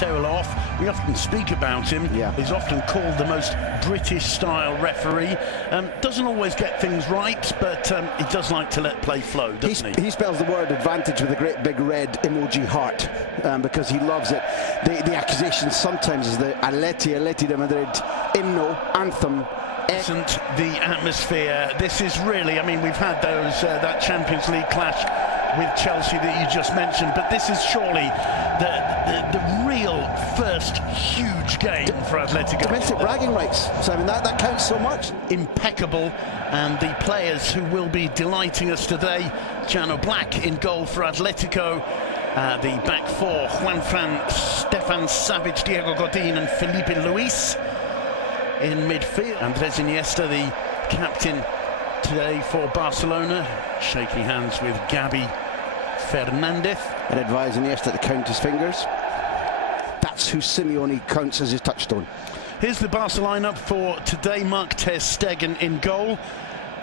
Matteo Loff. We often speak about him. Yeah. He's often called the most British-style referee. Doesn't always get things right, but he does like to let play flow, doesn't he? He spells the word advantage with a great big red emoji heart because he loves it. The accusation sometimes is the Athletico Madrid anthem. Isn't the atmosphere? This is really, I mean, we've had those that Champions League clash with Chelsea that you just mentioned, but this is surely the real first huge game for Atletico. Domestic bragging rights, Simon, that counts so much. Impeccable, and the players who will be delighting us today, Jano Black in goal for Atletico. The back four, Juanfran, Stefan Savic, Diego Godin and Felipe Luis in midfield. Andres Iniesta, the captain today for Barcelona, shaking hands with Gabi Fernandez. And advise Iniesta to count his fingers. That's who Simeone counts as his touchstone. Here's the Barca lineup for today. Mark ter Stegen in goal.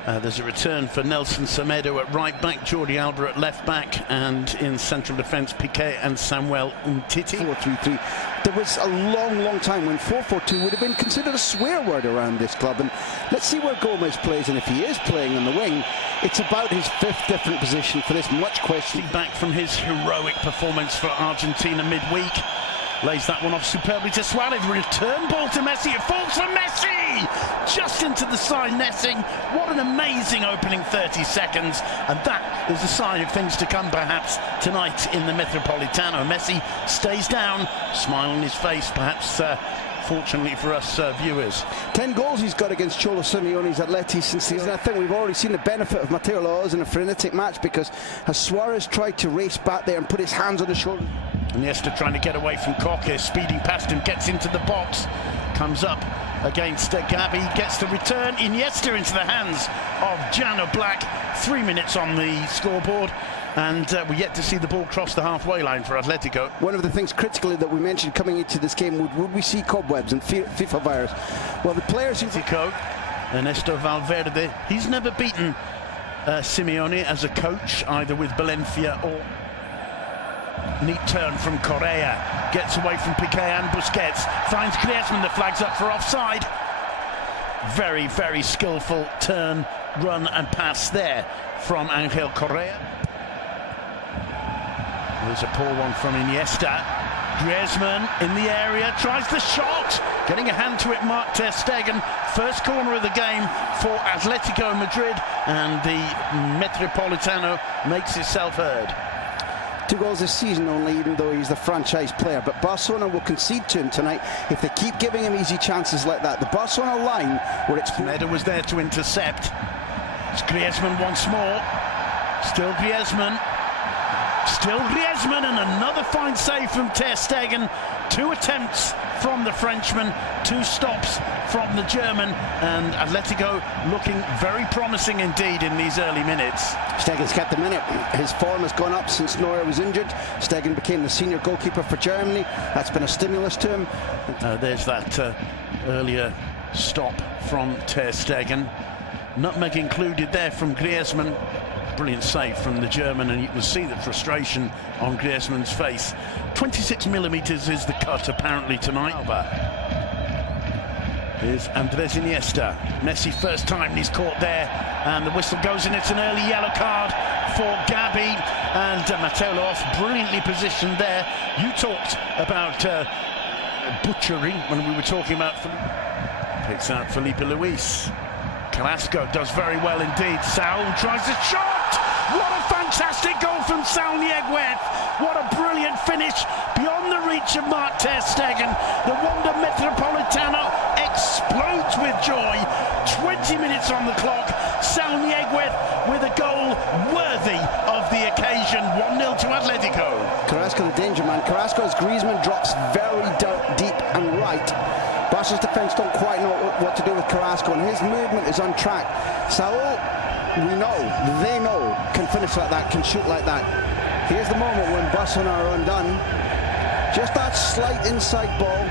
There's a return for Nelson Semedo at right back, Jordi Alba at left back, and in central defence, Piqué and Samuel Umtiti. 4-3-3. There was a long time when 4-4-2 would have been considered a swear word around this club. And let's see where Gomez plays, and if he is playing on the wing, it's about his fifth different position for this much question. Back from his heroic performance for Argentina midweek. Lays that one off superbly to Suarez. Return ball to Messi. It falls for Messi! Just into the side netting. What an amazing opening 30 seconds. And that is a sign of things to come perhaps tonight in the Metropolitano. Messi stays down, smile on his face, perhaps fortunately for us viewers. 10 goals he's got against Cholo Simeone's Atleti since season. I think we've already seen the benefit of Matteo Loff in a frenetic match, because as Suarez tried to race back there and put his hands on the shoulder. Iniesta trying to get away from Koke, speeding past him, gets into the box, comes up against Gabi, gets the return. Iniesta into the hands of Jano Black. 3 minutes on the scoreboard, and we're yet to see the ball cross the halfway line for Atletico. One of the things critically that we mentioned coming into this game, would we see cobwebs and FIFA virus? Well, the players who... Ernesto Valverde, he's never beaten Simeone as a coach, either with Valencia or... Neat turn from Correa, gets away from Piqué and Busquets, finds Griezmann, the flag's up for offside. Very, very skillful turn, run and pass there from Angel Correa. There's a poor one from Iniesta. Griezmann in the area, tries the shot, getting a hand to it, Mark ter Stegen. First corner of the game for Atletico Madrid, and the Metropolitano makes itself heard. 2 goals this season only, even though he's the franchise player. But Barcelona will concede to him tonight if they keep giving him easy chances like that. The Barcelona line, where it's... Meda was there to intercept. It's Griezmann once more. Still Griezmann. Still Griezmann, and another fine save from ter Stegen. 2 attempts from the Frenchman, 2 stops from the German, and Atletico looking very promising indeed in these early minutes. Stegen's kept the minute. His form has gone up since Neuer was injured. Stegen became the senior goalkeeper for Germany. That's been a stimulus to him. There's that earlier stop from ter Stegen. Nutmeg included there from Griezmann. Brilliant save from the German, and you can see the frustration on Griezmann's face. 26mm is the cut apparently tonight. Here's Andres Iniesta. Messi first time he's caught there, and the whistle goes, and it's an early yellow card for Gabi, and Matteo Loff brilliantly positioned there. You talked about butchery when we were talking about... Picks out Felipe Luis. Carrasco does very well indeed. Saul tries a shot! What a fantastic goal from Saul Nieguez! What a brilliant finish beyond the reach of Mark ter Stegen. The Wanda Metropolitano explodes with joy. 20 minutes on the clock. Saul Nieguez with a goal worthy of the occasion. 1-0 to Atletico. Carrasco, the danger man. Carrasco, as Griezmann drops very deep and right. Barca's defence don't quite know what to do with Carrasco, and his movement is on track. Saul, they know, can finish like that, can shoot like that. Here's the moment when Barcelona are undone. Just that slight inside ball.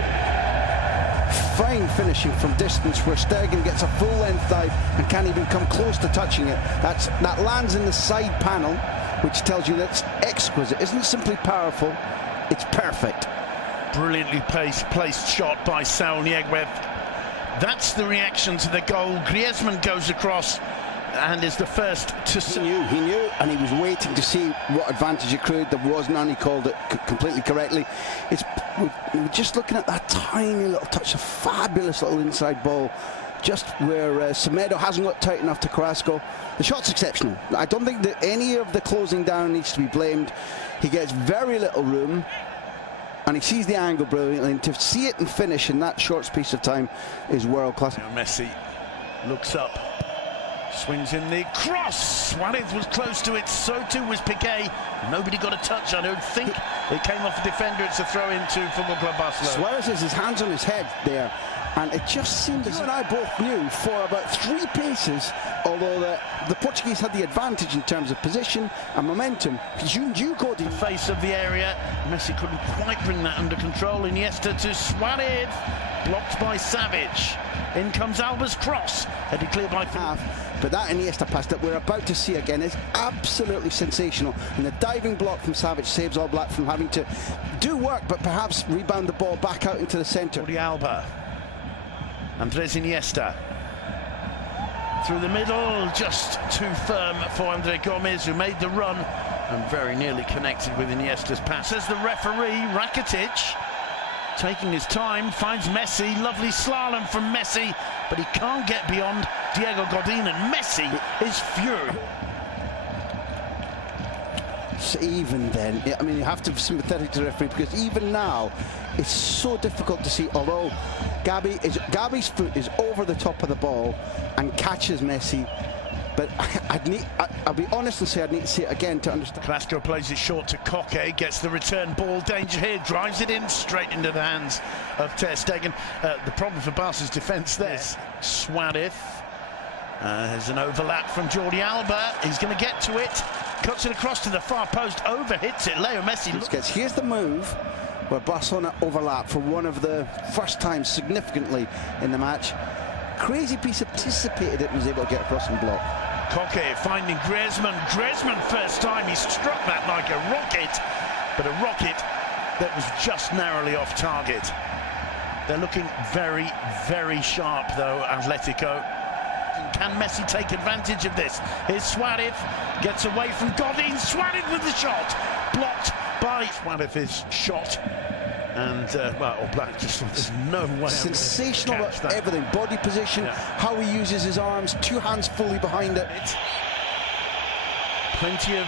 Fine finishing from distance, where Stegen gets a full-length dive and can't even come close to touching it. That lands in the side panel, which tells you that's exquisite. It isn't simply powerful, it's perfect. Brilliantly placed shot by Saul Niguez. That's the reaction to the goal. Griezmann goes across and is the first to... He knew, and he was waiting to see what advantage accrued. There was none. He called it completely correctly. We're just looking at that tiny little touch, a fabulous little inside ball, just where Semedo hasn't got tight enough to Carrasco. The shot's exceptional. I don't think that any of the closing down needs to be blamed. He gets very little room, and he sees the angle brilliantly, and to see it and finish in that short space of time is world class. Now Messi looks up, swings in the cross. Suarez was close to it, so too was Piqué. Nobody got a touch, I don't think. It came off the defender. It's a throw into Football Club Barcelona. Suarez has his hands on his head there, and it just seemed as you and I both knew for about 3 paces, although the Portuguese had the advantage in terms of position and momentum. You go to the face of the area. Messi couldn't quite bring that under control. Iniesta to Suarez, blocked by Savage. In comes Alba's cross, headed clear by half. But that Iniesta pass that we're about to see again is absolutely sensational. And the diving block from Savage saves All Black from having to do work, but perhaps rebound the ball back out into the centre. Jordi Alba, Andres Iniesta, through the middle, just too firm for Andre Gomez, who made the run and very nearly connected with Iniesta's pass. As the referee, Rakitic, taking his time, finds Messi. Lovely slalom from Messi, but he can't get beyond Diego Godin, and Messi is furious. So even then, I mean, you have to be sympathetic to the referee, because even now it's so difficult to see. Although Gabi's foot is over the top of the ball and catches Messi, but I'll be honest and say I'd need to see it again to understand. Carrasco plays it short to Koke, gets the return ball, danger here, drives it in straight into the hands of Ter Stegen. The problem for Barca's defence there. Suarez, there's an overlap from Jordi Alba. He's going to get to it, cuts it across to the far post, over hits it. Leo Messi. Here's the move where Barcelona overlap for one of the first times significantly in the match. Crazy piece, anticipated it and was able to get across and block. Koke finding Griezmann. Griezmann, first time, he struck that like a rocket, but a rocket that was just narrowly off target. They're looking very, very sharp, though, Atletico. Can Messi take advantage of this? Here's Suarez, gets away from Godin. Suarez with the shot, blocked by Suarez's shot. And, well, All Black just, there's no way. Sensational about everything. Body position, how he uses his arms, 2 hands fully behind it. Plenty of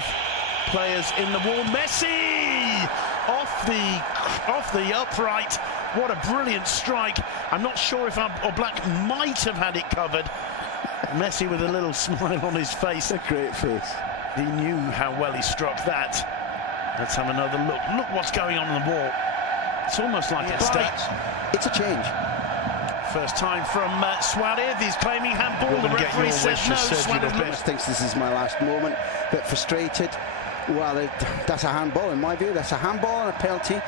players in the wall. Messi off the upright. What a brilliant strike. I'm not sure if All Black might have had it covered. Messi with a little smile on his face. A great face. He knew how well he struck that. Let's have another look. Look what's going on the wall. It's almost like a state. It's a change. First time from Suarez. He's claiming handball. The referee says no. Suarez thinks this is my last moment. Bit frustrated. Well, that's a handball in my view. That's a handball and a penalty.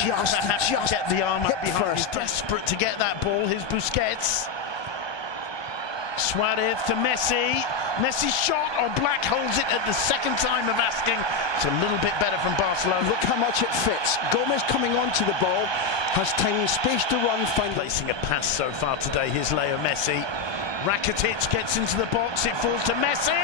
Just get the arm up behind. First. He's desperate to get that ball. Here's Busquets. Suarez to Messi. Messi's shot, or Black holds it at the second time of asking. It's a little bit better from Barcelona. Look how much it fits. Gomez coming onto the ball, has time and space to run. Placing a pass so far today. Here's Leo Messi. Rakitic gets into the box. It falls to Messi.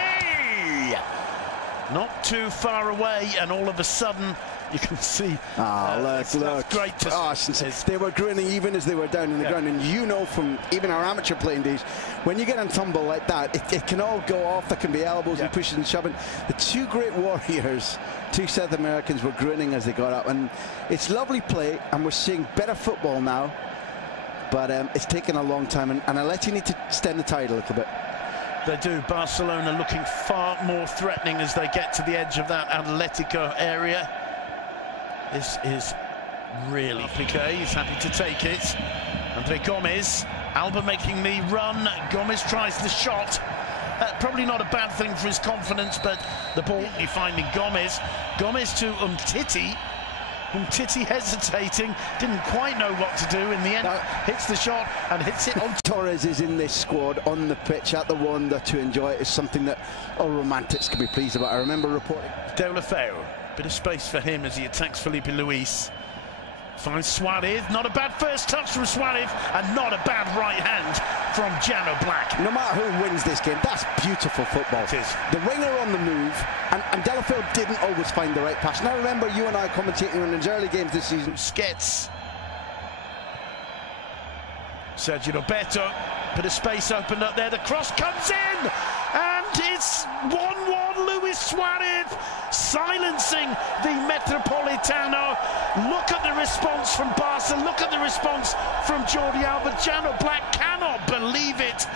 Not too far away, and all of a sudden you can see. Look. Great to see. They were grinning even as they were down in the ground, and you know from even our amateur playing days, when you get on tumble like that, it can all go off. There can be elbows and pushing and shoving. The 2 great warriors, 2 South Americans, were grinning as they got up, and it's lovely play, and we're seeing better football now, but it's taken a long time, and I let you need to stem the tide a little bit. They do. Barcelona looking far more threatening as they get to the edge of that Atletico area. This is really Piqué. He's happy to take it. Andre Gomez. Alba making the run. Gomez tries the shot. Probably not a bad thing for his confidence, but the ball finding Gomez. Gomez to Umtiti. Umtiti hesitating, didn't quite know what to do. In the end, hits the shot and hits it on. Torres is in this squad on the pitch at the Wanda to enjoy it is something that all romantics can be pleased about. I remember reporting. Deulofeu. Bit of space for him as he attacks Felipe Luis. Finds Suarez. Not a bad first touch from Suarez, and not a bad right hand from Jano Black. No matter who wins this game, that's beautiful football. It is. The winger on the move, and Delafield didn't always find the right pass. Now remember, you and I commentating on his early games this season. Skets. Sergio Roberto. Bit of space opened up there. The cross comes in, and it's 1-1. Luis Suarez silencing the Metropolitano. Look at the response from Barca. Look at the response from Jordi Alba. Jano Black cannot believe it.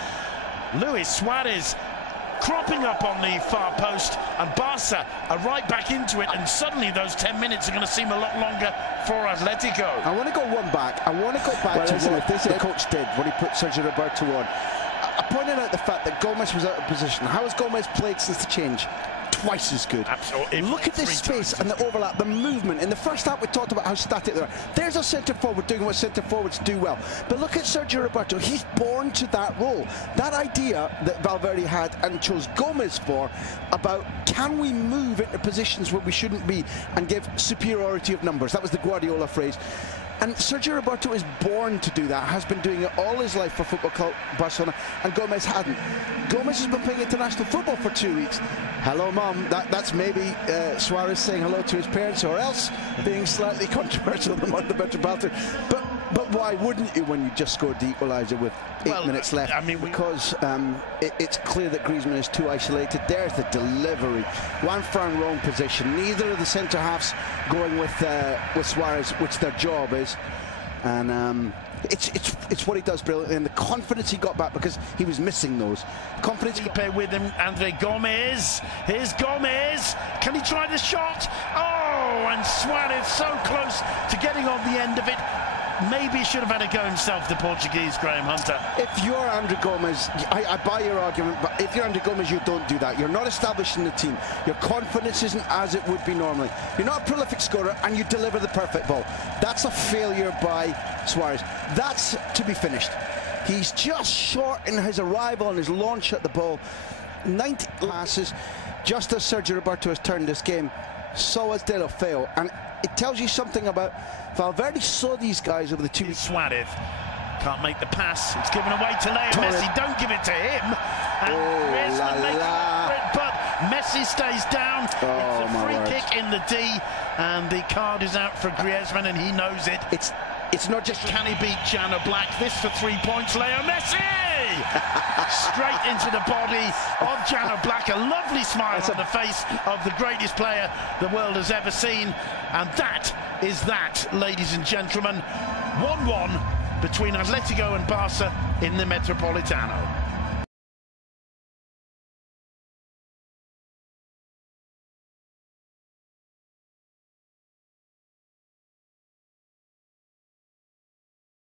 Luis Suarez cropping up on the far post, and Barca are right back into it, and suddenly those 10 minutes are going to seem a lot longer for Atletico. I want to go one back. I want to go back to what the coach did when he put Sergio Roberto on. I pointed out the fact that Gomez was out of position. How has Gomez played since the change? Twice as good. Absolutely. Look at this space and the overlap, the movement. In the first half, we talked about how static they are. There's a centre forward doing what centre forwards do well. But look at Sergio Roberto. He's born to that role. That idea that Valverde had and chose Gomez for about can we move into positions where we shouldn't be and give superiority of numbers. That was the Guardiola phrase. And Sergio Roberto is born to do that, has been doing it all his life for Football Club Barcelona, and Gomez hadn't. Gomez has been playing international football for 2 weeks. Hello, Mum. That's maybe Suarez saying hello to his parents, or else being slightly controversial among the Metropolitan. But why wouldn't you when you just scored the equaliser with 8 minutes left? I mean, because it's clear that Griezmann is too isolated. There's the delivery. Juan Fran wrong position. Neither of the centre halves going with Suarez, which their job is, and it's what he does brilliantly, and the confidence he got back because he was missing those. Confidence. Pair with him, Andre Gomez. Here's Gomez. Can he try the shot? Oh, and Suarez so close to getting on the end of it. Maybe he should have had a go himself, the Portuguese, Graham Hunter. If you're Andre Gomez, I buy your argument, but if you're Andre Gomez, you don't do that. You're not establishing the team. Your confidence isn't as it would be normally. You're not a prolific scorer, and you deliver the perfect ball. That's a failure by Suarez. That's to be finished. He's just short in his arrival and his launch at the ball. 90 passes, just as Sergio Roberto has turned this game, so has De La Feo. And it tells you something about Valverde saw these guys over the 2 weeks. Suarez can't make the pass. It's given away to Leo Messi. Don't give it to him. And Griezmann makes it, but Messi stays down. It's a free kick in the D, and the card is out for Griezmann, and he knows it. It's not just can he beat Jano Black. This for 3 points. Leo Messi straight into the body of Jano Black. A lovely smile on the face of the greatest player the world has ever seen, and that is that, ladies and gentlemen. 1-1 between Atletico and Barca in the Metropolitano.